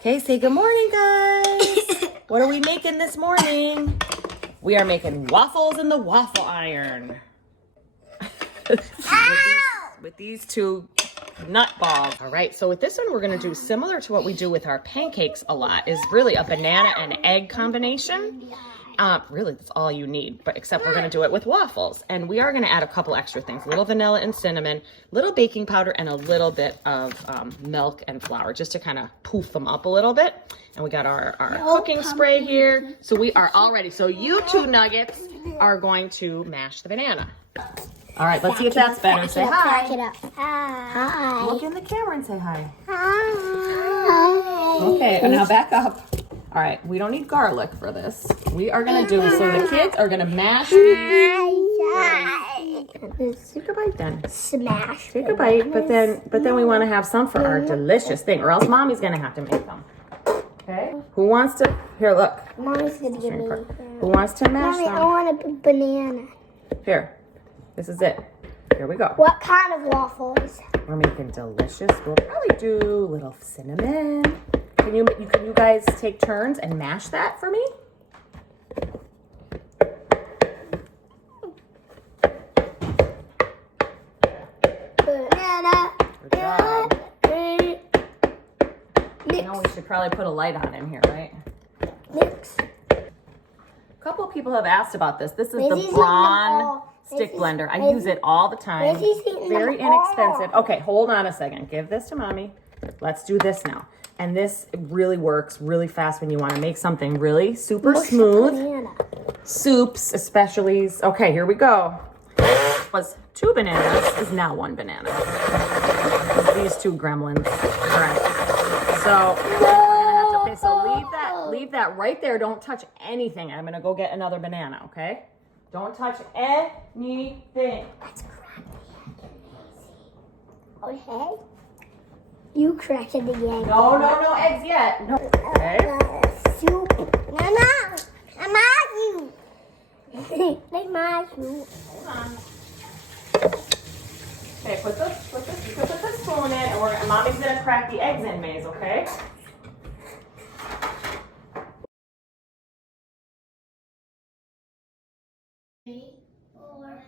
Okay, say good morning, guys. What are we making this morning? We are making waffles in the waffle iron. with these two nut balls. All right, so with this one, we're gonna do similar to what we do with our pancakes a lot, is really a banana and egg combination. Really, that's all you need, but except we're gonna do it with waffles. And we are gonna add a couple extra things, a little vanilla and cinnamon, little baking powder, and a little bit of milk and flour, just to kind of poof them up a little bit. And we got our cooking spray here. So we are all ready. So you two nuggets are going to mash the banana. All right, let's see if that's better. Say hi. Hi. Look in the camera and say hi. Hi. Okay, and now back up. All right, we don't need garlic for this. We are gonna do, so the kids are gonna mash. Take a bite then. Smash. Take a bite, but then we want to have some for our delicious thing, or else Mommy's gonna have to make them. Okay. Who wants to? Here, look. Mommy's gonna give me. Who wants to mash Mommy, them? I want a banana. Here. This is it. Here we go. What kind of waffles? We're making delicious. We'll probably do a little cinnamon. Can you guys take turns and mash that for me? Banana. Good job. You know, we should probably put a light on in here, right? Mix. A couple of people have asked about this. This is Maisie's the Braun stick Maisie's- blender. I use it all the time. Maisie's eating Very them all. inexpensive. Okay, hold on a second. Give this to Mommy. Let's do this now. And this really works really fast when you want to make something really super smooth. Banana. Soups, especially. Okay, here we go. Was 2 bananas, is now 1 banana. These 2 gremlins. All right. So we're gonna have to. Okay, so leave that right there. Don't touch anything. I'm gonna go get another banana. Okay. Don't touch anything. Let's crack the egg. Okay. You crack the egg. No eggs yet. No. Okay. Soup. No. I'm at you. Like my soup. Hold on. Okay, you can put the spoon in, and Mommy's gonna crack the eggs in, Maze, okay? 3, 4.